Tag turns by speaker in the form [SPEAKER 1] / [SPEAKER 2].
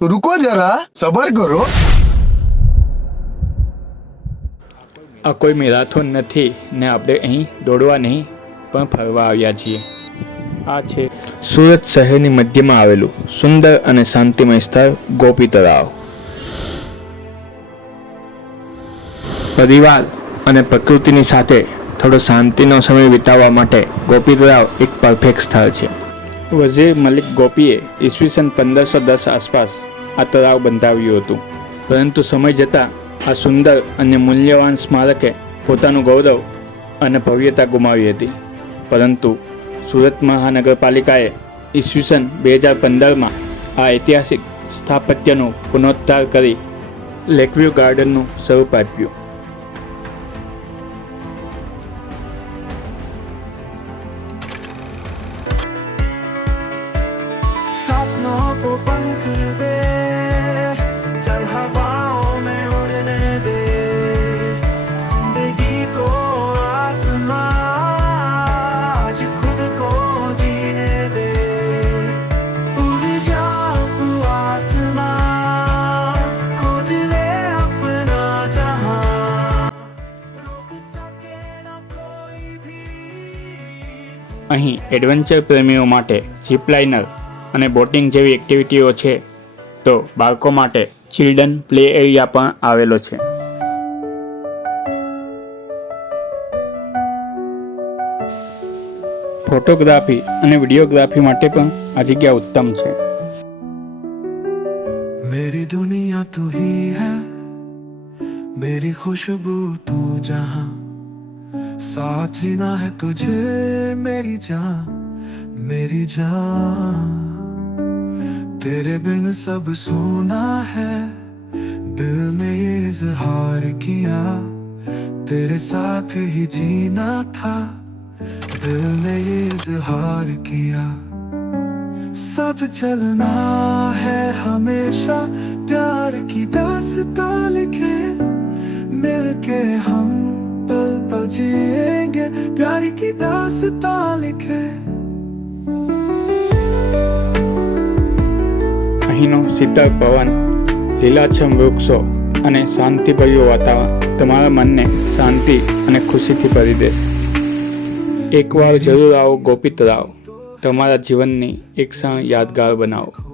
[SPEAKER 1] તો રૂકો જરા, સબર કરો.
[SPEAKER 2] આ કોઈ મેરાથોન નથી ને આપણે અહીં દોડવા નહીં, પણ ફરવા આવ્યા છીએ. આ છે સુરત શહેરની મધ્યમાં આવેલું સુંદર અને શાંતિમય સ્થળ ગોપી તળાવ પરિવાર અને પ્રકૃતિની સાથે થોડો શાંતિનો સમય વિતાવવા માટે ગોપી તળાવ એક પરફેક્ટ સ્થળ છે. વઝીર મલિક ગોપીએ ઈસવીસન પંદરસો દસ આસપાસ આ તળાવ બંધાવ્યું હતું. પરંતુ સમય જતાં આ સુંદર અને મૂલ્યવાન સ્મારકે પોતાનું ગૌરવ અને ભવ્યતા ગુમાવી હતી. પરંતુ સુરત મહાનગરપાલિકાએ ઈસવીસન બે હજાર પંદરમાં આ ઐતિહાસિક સ્થાપત્યનું પુનોદ્ધાર કરી લેકવ્યુ ગાર્ડનનું સ્વરૂપ આપ્યું.
[SPEAKER 3] पंख दे चल हवाओं में उड़ने दे जिंदगी को आसमां आज खुद को जीने दे उड़ जा तू आसमां खोज ले अपना जहां रोक सके न कोई भी
[SPEAKER 2] અહીં એડવેન્ચર પ્રેમીઓ માટે જીપ લાઇનર અને બોટિંગ જેવી એક્ટિવિટીઓ છે તો બાળકો માટે ચિલ્ડ્રન પ્લે એરિયા પણ આવેલો છે ફોટોગ્રાફી અને વિડીયોગ્રાફી માટે પણ આ જગ્યા ઉત્તમ છે
[SPEAKER 3] मेरी दुनिया तू ही है मेरी खुशबू तू जहां साथ जीना है तुझे मेरी जान मेरी जान तेरे बिन सब सुना है, दिल ने इजहार किया। तेरे साथ ही जीना था, दिल ने इजहार किया। साथ चलना है, हमेशा प्यार की दास्तां लिखे। मिलके हम पल पल जिएँगे, प्यार की दास्तां लिखे।
[SPEAKER 2] અહીંનો શીતળ પવન, લીલાછમ વૃક્ષો અને શાંતિભર્યું વાતાવરણ તમારા મનને શાંતિ અને ખુશીથી ભરી દેશે. એકવાર જરૂર આવો ગોપી તળાવ તમારા જીવનની એક ક્ષણ યાદગાર બનાવો.